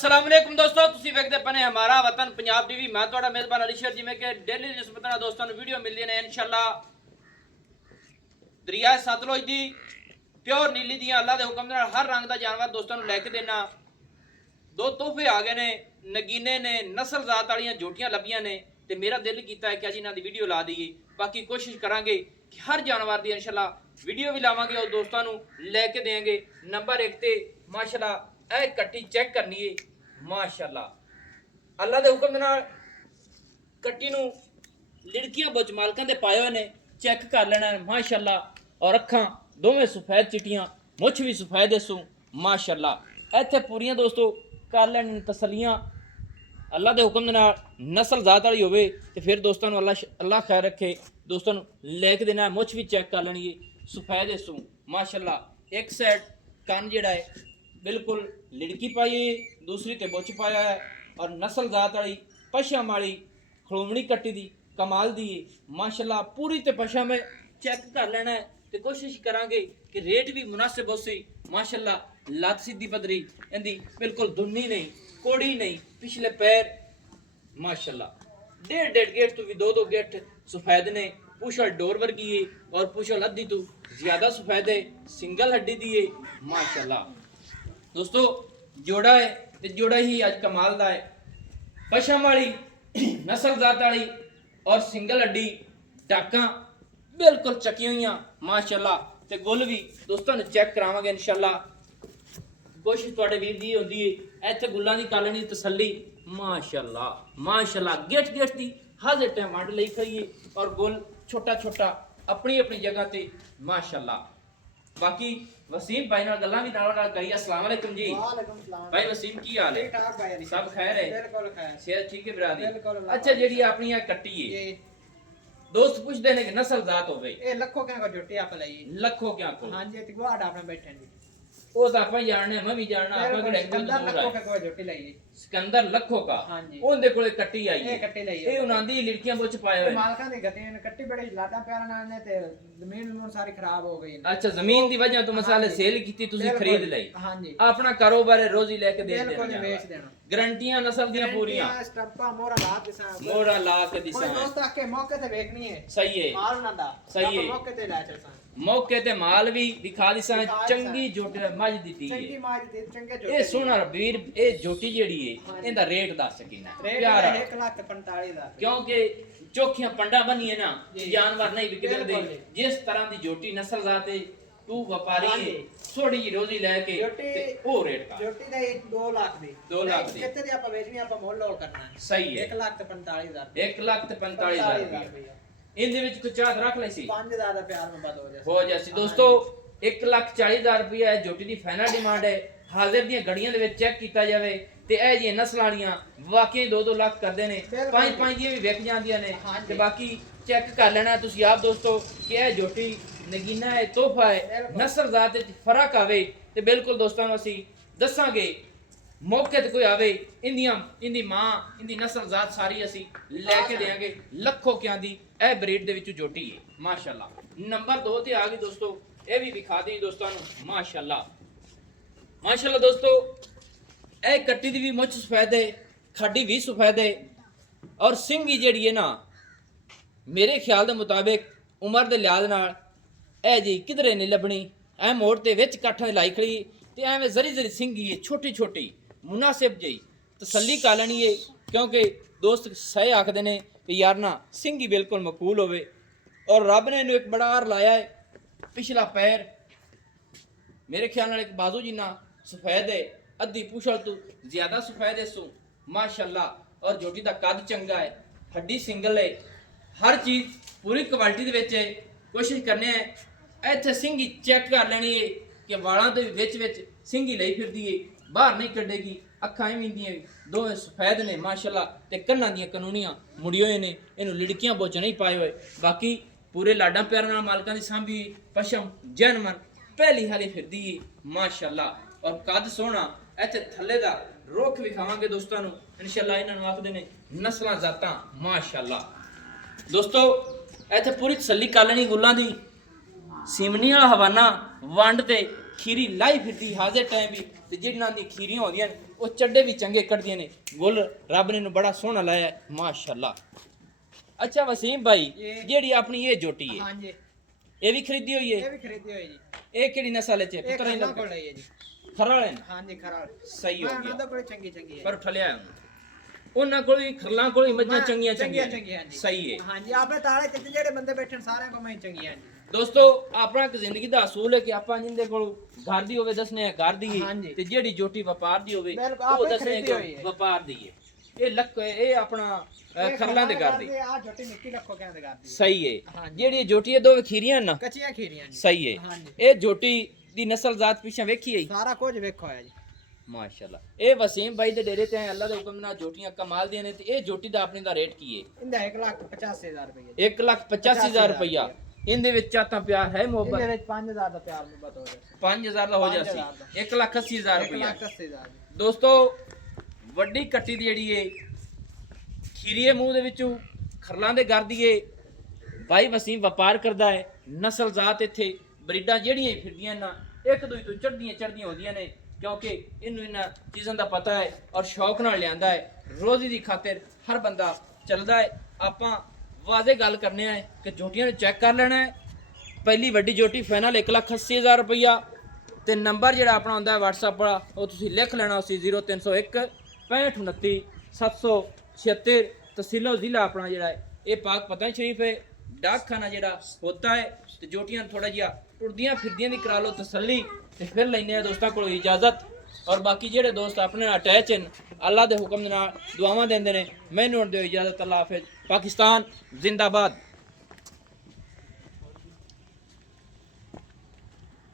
अस्सलाम वालेकुम दोस्तों, ਤੁਸੀਂ ਵੇਖਦੇ ਪਨੇ ਹਮਾਰਾ ਵਤਨ ਪੰਜਾਬ ਟੀਵੀ। ਮੈਂ ਤੁਹਾਡਾ ਮੇਜ਼ਬਾਨ ਅਲੀ ਸ਼ੇਰ। ਜਿਵੇਂ ਕਿ ਡੇਲੀ ਨਿਸਬਤ ਨਾਲ ਦੋਸਤਾਂ ਨੂੰ ਵੀਡੀਓ ਮਿਲਦੀ ਨੇ ਇਨਸ਼ਾਅੱਲਾ ਦਰਿਆ ਸਤਲੁਜ ਦੀ ਪਿਓਰ ਨੀਲੀ ਦੀਆਂ ਅੱਲਾ ਦੇ ਹੁਕਮ ਨਾਲ ਹਰ ਰੰਗ ਦਾ ਜਾਨਵਰ ਦੋਸਤਾਂ ਨੂੰ ਲੈ ਕੇ ਦੇਣਾ। ਦੋ ਤੋਹਫੇ ਆ ਗਏ ਨੇ, ਨਗੀਨੇ ਨੇ, ਨਸਲ ਜ਼ਾਤ ਵਾਲੀਆਂ ਝੋਟੀਆਂ ਲੱਭੀਆਂ ਨੇ ਤੇ ਮੇਰਾ ਦਿਲ ਕੀਤਾ ਹੈ ਕਿ ਅੱਜ ਇਹਨਾਂ ਦੀ ਵੀਡੀਓ ਲਾ ਦਈਏ। ਬਾਕੀ ਕੋਸ਼ਿਸ਼ ਕਰਾਂਗੇ ਕਿ ਹਰ ਜਾਨਵਰ ਦੀ ਇਨਸ਼ਾਅੱਲਾ ਵੀਡੀਓ ਵੀ ਲਾਵਾਂਗੇ और ਦੋਸਤਾਂ ਨੂੰ ਲੈ ਕੇ ਦੇਵਾਂਗੇ। ਨੰਬਰ 1 ਤੇ ਮਾਸ਼ਾਅੱਲਾ ਇਹ ਕੱਟੀ ਚੈੱਕ ਕਰਨੀ ਹੈ। माशाअल्लाह अल्लाह दे हुक्म नाल कट्टी नू लिड़कियां बुच मालकां दे पाए हुए ने चेक कर लेना माशाअल्लाह। और अखां दोवें सफेद चिटियां, मुछ भी सफेद इसू माशाअल्लाह। इत्थे पूरियां दोस्तों कर लैन तसलियां अल्लाह दे हुक्म नाल नस्ल ज़ात वाली होवे ते फिर दोस्तों नू अल्लाह खैर रखे। दोस्तों नू लेके देना, मुछ भी चेक कर लेनी है सफेद इसू माशाअल्लाह। एक साइड कान जेड़ा है बिल्कुल लिड़की पाई है, दूसरी ते बुच पाया है और नस्ल ज़ात वाली पशम वाली खड़ोमणी कट्टी दी कमाल दी है माशाअल्लाह। पूरी ते पशम है, चेक कर लेना है तो कोशिश करांगे कि रेट भी मुनासिब हो सी माशाअल्लाह। लत सीधी पदरी इंदी बिल्कुल दुन्नी नहीं, कोड़ी नहीं, पिछले पैर माशाअल्लाह। डेढ़ गेट तो भी दो गेट सफेद ने। पूछल डोर वर्गी है और पूछल अद्धी तो ज्यादा सफेद है, सिंगल हड्डी दी है माशाअल्लाह। दोस्तों जोड़ा है तो जोड़ा ही अज कमाल दा है। पशम वाली नस्ल ज़ात वाली और सिंगल हड्डी टाका बिल्कुल चकी हुई माशाअल्लाह। ते गुल भी दोस्तों ने चेक करावांगे इंशाअल्लाह। कोशिश तुहाडे वीर दी होंदी है इत्थे गुल्लां दी कालनी तसल्ली माशाअल्लाह माशाअल्लाह। गेट दी हाज़िर टाइम वंड लई खड़ी है और गुल छोटा छोटा अपनी अपनी जगह ते माशाअल्लाह। बाकी वसीम भाई नाल गल्लां भी नाल करिए। अस्सलाम वालेकुम जी। वालेकुम सलाम भाई वसीम की हाल है? ठीक ठाक भाई अली सब खैर है? बिल्कुल खैर सेहत ठीक है बिरादरी? बिल्कुल। अच्छा जेडी अपनी आ कट्टी है ये दोस्त पूछते ने कि नस्ल ज़ात हो गई ये लखो क्या को जुटी आप लई लखो क्या को हां जी ते गुआड़ आपने बैठे जी ओ तो अपन जानने मैं भी जानना अपन को एक सिकंदर दूर लखो है के को जुटी लई सिकंदर लखो का हां जी ओंदे कोले कट्टी आई ये है कट्टी लई ए उनां दी लड़कियां बुच पाए हुए मालका दी गति ने कट्टी बड़ी लाटा प्यारा नाल ने ते जमीन नून सारी खराब हो गई। अच्छा जमीन दी वजह तो मसाले सेल कीती तुसी खरीद लई। हां जी अपना कारोबार है रोजी लेके दे बिल्कुल देना बेच देना। गारंटियां नस्ल दी पूरियां स्टंपा मोरा ला दिसा मोड़ा ला के कोई दिसा दोस्त आके मौके ते देखनी है सही है माल ना दा सही है। मौके ते ला चलसा मौके ते माल भी दिखा दिसा चंगी जोटी मज दी चंगी है। माज दे चंगे ए जोटी सोना वीर ए जोटी जेड़ी है इंदा रेट दस सकीना प्यारा 1,45,000 क्योंकि चोखियां पंडा बनी है ना जानवर नहीं बिक बिल्कुल देते। जिस तरह दी जोटी नस्ल ज़ात है तू व्यापारी है थोड़ी जी रोजी लेके जोटी ते ओ रेट का जोटी ਦਾ 2 ਲੱਖ ਦੀ 2 ਲੱਖ ਦੀ ਕਿੱਥੇ ਦੀ ਆਪਾਂ ਵੇਚਣੀ ਆਪਾਂ ਮੁੱਲ ਲੋੜ ਕਰਨਾ ਹੈ सही है 1,45,000 1,45,000 रुपया इनदे विच कुछ चाहत रख ले सी 5,000 ਦਾ ਪਿਆਰ ਮੁਹੱਬਤ ਹੋ ਜਾਏ हो जैसी दोस्तों 1,40,000 रुपया जोटी दी फाइनल डिमांड है। हाजिर ਦੀਆਂ ਗੜੀਆਂ ਦੇ ਵਿੱਚ ਚੈੱਕ ਕੀਤਾ ਜਾਵੇ ਤੇ ਇਹ ਜੀ ਨਸਲਾਂ ਵਾਲੀਆਂ ਵਾਕਈ 2-2 ਲੱਖ ਕਰਦੇ ਨੇ, 5-5 ਦੀਆਂ ਵੀ ਵਿਕ ਜਾਂਦੀਆਂ ਨੇ ਤੇ ਬਾਕੀ ਚੈੱਕ ਕਰ ਲੈਣਾ ਤੁਸੀਂ ਆਪ ਦੋਸਤੋ ਕਿ ਇਹ ਜੋਟੀ ਨਗੀਨਾ ਹੈ, ਤੋਹਫਾ ਹੈ, ਨਸਲ ਜ਼ਾਤ ਵਿੱਚ ਫਰਕ ਆਵੇ ਤੇ ਬਿਲਕੁਲ ਦੋਸਤਾਂ ਨੂੰ ਅਸੀਂ ਦੱਸਾਂਗੇ। ਮੌਕੇ ਤੇ ਕੋਈ ਆਵੇ ਇੰਦੀ ਮਾਂ ਇੰਦੀ ਨਸਲ ਜ਼ਾਤ ਸਾਰੀ ਅਸੀਂ ਲੈ ਕੇ ਦੇਾਂਗੇ। ਲੱਖੋ ਕਿਆਂ ਦੀ ਇਹ ਬਰੀਡ ਦੇ ਵਿੱਚ ਜੋਟੀ ਹੈ ਮਾਸ਼ਾਅੱਲਾ। ਨੰਬਰ 2 ਤੇ ਆ ਗਈ ਦੋਸਤੋ, ਇਹ ਵੀ ਵਿਖਾ ਦੇਂ ਦੋਸਤਾਂ ਨੂੰ ਮਾਸ਼ਾਅੱਲਾ माशाल्लाह। दोस्तों ए कट्टी दी भी मुछ सफेद है, खाडी भी सफेद है और सिंगी जेड़ी है ना मेरे ख्याल दे मुताबिक उम्र दे लिहाज नाल ए जी किधरे नहीं लभनी। ए मोड़ ते विच काठां दे लाई खड़ी ते एवें जरी जरी सिंगी है, छोटी छोटी मुनासिब जी तसल्ली कर लैनी है क्योंकि दोस्त सही आखदे ने कि यार ना सिंगी बिल्कुल मकबूल होवे। और रब ने इनू एक बड़ा हार लाया है। पिछला पैर मेरे ख्याल नाल एक बाजू जिन्ना सफेद है, अद्धी पूछल तो ज्यादा सफेद है सो माशाअल्लाह। और जोटी दा कद चंगा है, हड्डी सिंगल है, हर चीज पूरी क्वालिटी दे विच है। कोशिश करने है इत्थे सिंगी चेक कर लेनी है कि वालां दे विच सिंगी लई फिरदी है, बाहर नहीं कड्डेगी। अखां भी इंदियां दोवें सफेद ने माशाअल्लाह ते कन्नां दियां कानूनियां मुड़ी होए ने, इनू लिड़कियां बोच नहीं पाए हुए। बाकी पूरे लाडां प्यारां नाल मालकां दी सांभी पशम जनमन पहली हाली फिरदी है माशाअल्लाह। और कद सोहना इत्थे थल्ले दा रुख विखावांगे दोस्तां नू इंशाअल्लाह। इन्हां नू आखदे ने नस्लां ज़ातां माशाअल्लाह। दोस्तों इत्थे पूरी तसल्ली कर लेनी गुल्लां दी। सिमनी वाला हवाना वंड ते खीरी लाई फिरदी हाजिर टाइम भी ते जिन्हां दी खीरियां होंदियां ਉਹ ਚੱਡੇ ਵੀ ਚੰਗੇ ਕੱਢਦੀਆਂ ਨੇ ਗੁੱਲ ਰੱਬ ਨੇ ਇਹਨੂੰ ਬੜਾ ਸੋਹਣਾ ਲਾਇਆ ਹੈ, ਮਾਸ਼ਾਅੱਲਾ। ਅੱਛਾ ਵਸੀਮ ਭਾਈ ਜਿਹੜੀ ਆਪਣੀ ਇਹ ਜੋਟੀ ਹੈ ਹਾਂਜੀ ਇਹ ਵੀ ਖਰੀਦੀ ਹੋਈ ਇਹ ਹੈ? ਵੀ ਖਰੀਦੀ ਹੋਈ ਜੀ। ਇਹ ਕਿਹੜੀ ਨਸਲ ਚ ਇਹ ਪੁੱਤਰ ਹੀ ਖਰਲਾ ਕੋਲ ਲਈ ਹੈ ਜੀ। ਖਰਾਲੇ ਹਾਂਜੀ ਖਰਾਲ ਸਹੀ ਹੋ ਉਹਨਾਂ ਗਿਆ ਦਾ ਬੜੀ ਚੰਗੀ ਚੰਗੀ ਹੈ ਪਰ ਠਲਿਆ ਉਹਨਾਂ ਕੋਲ ਵੀ ਖਰਲਾਂ ਕੋਲ ਹੀ ਮੱਝਾਂ ਚੰਗੀਆਂ ਚੰਗੀਆਂ ਚੰਗੀਆਂ ਹਾਂਜੀ ਸਹੀ ਹੈ। ਹਾਂਜੀ ਆਪਣੇ ਤਾਲੇ ਚ ਜਿਹੜੇ ਬੰਦੇ ਬੈਠੇ ਨੇ ਸਾਰਿਆਂ ਕੋਲ ਮੈਂ ਚੰਗੀਆਂ ਜੀ। ਦੋਸਤੋ ਆਪਣਾ ਇੱਕ ਜ਼ਿੰਦਗੀ ਦਾ ਅਸੂਲ ਹੈ ਕਿ ਆਪਾਂ ਜਿੰਦੇ ਕੋਲ ਘਰ ਦੀ ਹੋਵੇ ਦੱਸਨੇ ਆ ਘਰ ਦੀ ਹਾਂਜੀ। ਤੇ ਜਿਹੜੀ ਜੋਟੀ ਵਪਾਰ ਦੀ ਹੋਵੇ ਬਿਲਕੁਲ, ਉਹ ਆਪੇ ਦੱਸਨੇ ਖਰੀਦੀ ਹੋਈ ਹੈ। ਵਪਾਰ ਦੀ ਹੈ। ਇਹ ਲੱਕ ਇਹ ਆਪਣਾ ਖਰਲਾਂ ਦੇ ਘਰ ਦੀ ਆ ਜੋਟੀ ਨਿੱਕੀ ਲੱਖੋ ਕਹਿੰਦੇ ਕਰਦੇ ਸਹੀ ਹੈ। ਹਾਂਜੀ। ਜਿਹੜੀ ਜੋਟੀ ਇਹ ਦੋ ਵਖੀਰੀਆਂ ਨਾ ਕੱਚੀਆਂ ਖੀਰੀਆਂ ਜੀ। ਸਹੀ ਹੈ। ਹਾਂਜੀ। ਇਹ ਜੋਟੀ ਦੀ ਨਸਲ ਜ਼ਾਤ ਪਿੱਛੇ ਵੇਖੀ ਹੈ ਸਾਰਾ ਕੁਝ ਵੇਖੋ ਹੋਇਆ ਜੀ। ਮਾਸ਼ਾਅੱਲਾ। ਇਹ ਵਸੀਮ ਭਾਈ ਦੇ ਡੇਰੇ ਤੇ ਆਏ ਅੱਲਾ ਦੇ ਹੁਕਮ ਨਾਲ ਜੋਟੀਆਂ ਕਮਾਲ ਦੀਆਂ ਨੇ ਤੇ ਇਹ ਜੋਟੀ ਦਾ ਆਪਣੇ ਦਾ ਰੇਟ ਕੀ ਹੈ? ਇਹਦਾ 1,85,000 ਰੁਪਏ ਜੀ। 1,85,000 ਰੁਪਇਆ। ਇਹਦੇ ਵਿੱਚ ਚਾਤਾ ਪਿਆਰ ਹੈ ਇਹਦੇ ਮੁਹੱਬਤ ਵਿੱਚ 5,000 ਦਾ ਪਿਆਰ ਮੁਹੱਬਤ ਹੋ ਗਿਆ। 5,000 ਦਾ ਹੋ ਜਾਸੀ 5,000 ਦਾ। 1,80,000 ਰੁਪਇਆ। 1,80,000 ਦੋਸਤੋ ਵੱਡੀ ਕੱਟੀ ਦੀ ਜਿਹੜੀ ਏ ਖੀਰੀਏ ਮੂੰਹ ਦੇ ਵਿੱਚੋਂ ਖਰਲਾਂ ਦੇ ਘਰ ਦੀ ਏ ਭਾਈ ਵਸੀਮ ਵਪਾਰ ਕਰਦਾ ਹੈ। ਨਸਲ ਜ਼ਾਤ ਇੱਥੇ ਬਰੀਡਾਂ ਜਿਹੜੀਆਂ ਹੀ ਫਿਰਦੀਆਂ ਨਾ ਇੱਕ ਦੂਜੇ ਤੋਂ ਚੜਦੀਆਂ ਹੁੰਦੀਆਂ ਨੇ ਕਿਉਂਕਿ ਇਹਨੂੰ ਇਹਨਾਂ ਚੀਜ਼ਾਂ ਦਾ ਪਤਾ ਹੈ ਔਰ ਸ਼ੌਕ ਨਾਲ ਲਿਆਂਦਾ ਹੈ। ਰੋਜ਼ੀ ਦੀ ਖਾਤਰ ਹਰ ਬੰਦਾ ਚੱਲਦਾ ਹੈ। ਆਪਾਂ ਵਾਜ਼ੇ ਗੱਲ ਕਰਨੇ ਆ ਕਿ ਜੋਟੀਆਂ ਨੂੰ ਚੈੱਕ ਕਰ ਲੈਣਾ ਹੈ। ਪਹਿਲੀ ਵੱਡੀ ਜੋਟੀ ਫਾਈਨਲ 1,80,000 ਰੁਪਇਆ ਤੇ ਨੰਬਰ ਜਿਹੜਾ ਆਪਣਾ ਹੁੰਦਾ ਹੈ WhatsApp ਵਾਲਾ ਉਹ ਤੁਸੀਂ ਲਿਖ ਲੈਣਾ ਉਸੇ 0301 6529 776 ਤਹਿਸੀਲੋ ਜ਼ਿਲ੍ਹਾ ਆਪਣਾ ਜਿਹੜਾ ਹੈ ਇਹ ਪਾਕ ਪਤਨ ਸ਼ਰੀਫ ਹੈ। ਡਾਕ ਖਾਨਾ ਜਿਹੜਾ ਹੁੰਦਾ ਹੈ ਤੇ ਜੋਟੀਆਂ ਥੋੜਾ ਜਿਹਾ ਟੁਰਦੀਆਂ ਫਿਰਦੀਆਂ ਦੀ ਕਰਾ ਲਓ ਤਸੱਲੀ ਤੇ ਫਿਰ ਲੈਣੇ ਆ ਦੋਸਤਾਂ ਕੋਲੋਂ ਇਜਾਜ਼ਤ। ਔਰ ਬਾਕੀ ਜਿਹੜੇ ਦੋਸਤ ਆਪਣੇ ਨਾਲ ਅਟੈਚ ਹਨ ਅੱਲਾ ਦੇ ਹੁਕਮ ਦੇ ਨਾਲ ਦੁਆਵਾਂ ਦਿੰਦੇ ਨੇ ਮੈਨੂੰ ਦਿਓ ਇਜਾਜ਼ਤ। ਅੱਲਾ ਹਾਫਿਜ਼। ਪਾਕਿਸਤਾਨ ਜ਼ਿੰਦਾਬਾਦ।